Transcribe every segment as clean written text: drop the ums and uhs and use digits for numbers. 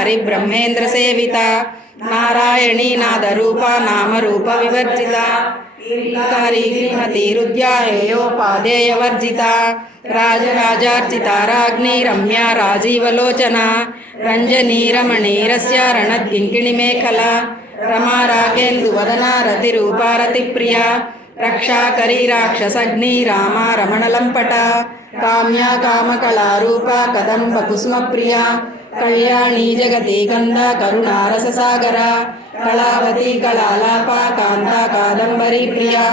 हरिब्रह्मेन्द्र सेविता नारायणी नादरूपा नामरूप विवर्जिता कारी श्रीमती रुद्या हेयोपादेयवर्जिता राजराजार्चिता राज्ञी रम्या राजीवलोचना रञ्जनी रमणीरस्य रणद्किङ्किणिमेखला रमा राकेन्दुवदना रतिरूपा रतिप्रिया रक्षाकरी राक्षसग्नि रामा रमणलम्पटा काम्या कामकलारूपा कदम्बकुसुमप्रिया कल्याणी जगती गन्धा करुणारससागरा कलावती कलालापा कान्ता कादम्बरी प्रिया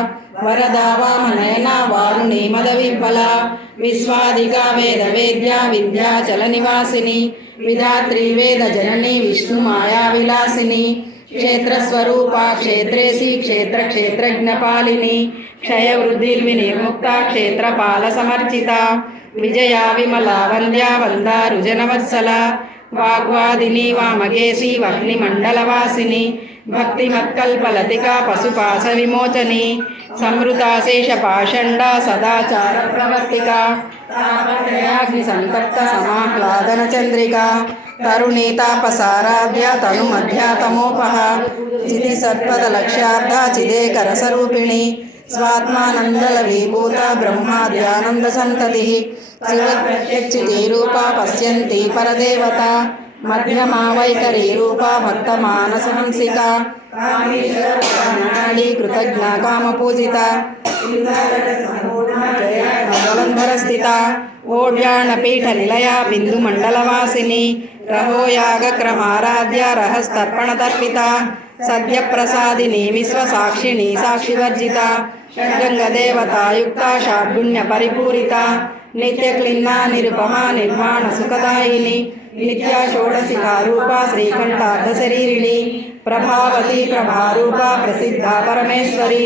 वरदा वामनयना वारुणी मदविह्वला विश्वादिका वेदवेद्या विद्याचलनिवासिनी विधात्री वेदजननी विष्णुमाया विलासिनी क्षेत्रस्वरूपा क्षेत्रेसी क्षेत्रक्षेत्रज्ञपालिनी क्षयवृद्धिर्विनिर्मुक्ता क्षेत्रपालसमर्चिता विजया विमला वन्द्या वन्दारुजनवत्सला वाग्वादिनी वामकेशी वह्निमण्डलवासिनी भक्तिमत्कल्पलतिका पशुपाशविमोचनी संवृता शेषपाषण्डा सदाचारप्रवर्तिका तापत्रयाग्निसन्तप्त समाह्लादनचन्द्रिका तरुणी तापसाराध्या तनुमध्या तमोपः चितिसत्पदलक्ष्यार्धा चिदेकरसरूपिणी स्वात्मानन्दलवीभूता ब्रह्माद्यानन्दसन्ततिः शिवप्रत्यक्षितीरूपा पश्यन्ती परदेवता मध्यमा वैखरीरूपा भक्तमानसहंसिका कामेश्वरनाडी कृतज्ञा कामपूजिता जलन्धरस्थिता ओड्याणपीठनिलया बिन्दुमण्डलवासिनी रहोयागक्रमाराध्या रहस्तर्पणतर्पिता सद्यप्रसादिनी विश्वसाक्षिणी साक्षिवर्जिता गङ्गदेवतायुक्ता षड्गुण्यपरिपूरिता नित्यक्लिन्ना निरुपमा निर्वाणसुखदायिनी नित्या षोडशिकारूपा श्रीकण्ठार्धशरीरिणी प्रभावती प्रभारूपा प्रसिद्धा परमेश्वरी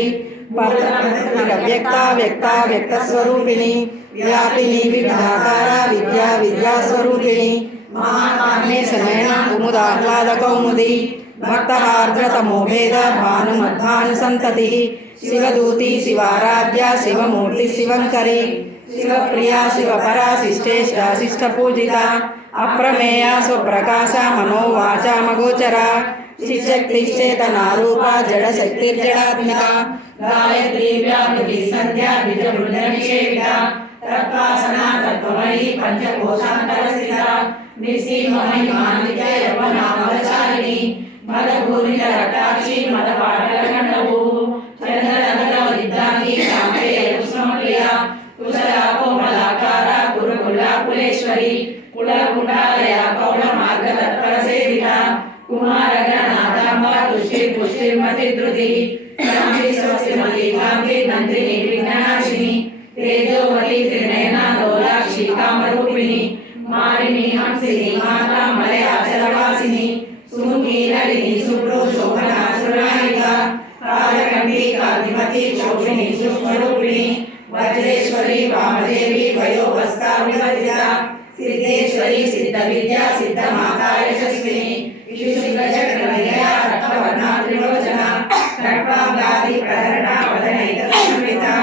व्यक्ता व्यक्ता व्यक्तस्वरूपिणी व्यापिनी विविधाकारा विद्या विद्यास्वरूपिणी महामान्येशनयना कुमुदाह्लादकौमुदी भक्तहार्द्रतमोभेद भानुमध्वानुसन्ततिः शिवदूती शिवाराध्या शिवमूर्ति शिवङ्करी शिवप्रिया शिवपरा शिष्टेष्टा शिष्टपूजिता अप्रमेया स्वप्रकाशा मनोवाचा मगोचरा शिवशक्तिश्चेतनारूपा जडशक्तिर्जडात्मिका गायत्री व्यापृति संध्या बीजवृन्दनिषेविता तत्त्वासना तत्त्वमयी पंचकोशान्तरस्थिता निसीमहिमान्विता यौवनामलचारिणी मदभूरितरटाक्षी मदपाटलखण्डभू चन्द्रनगरविद्याङ्गी शाम्पेयकुसुमप्रिया कुशला कोमलाकारा कुरुकुल्लाकुलेश्वरी कुलकुण्डालया कौलमार्गतत्परसेविता कुमारगणनाथाम्बा तुष्टिर्पुष्टिर्मतिद्रुतिः स्वस्तिमती कान्ति नन्दिनी विघ्ननाशिनी तेजोवती त्रिनयना लोलाक्षी कामरूपिणी मारिणी हंसिनी माता मलयाचलवासिनी सुमुखी नलिनी सुप्रो शोभना सुरायिका कालकण्ठी कान्तिमती शोभिनी सूक्ष्मरूपिणी वज्रेश्वरी वामदेवी वयोवस्था विवर्जिता सिद्धेश्वरी सिद्धविद्या सिद्धमाता यशस्विनी विशुद्धचक्रविजया रक्तवर्णा त्रिलोचना खड्वाङ्गादि प्रहरणा वदनैकसंविता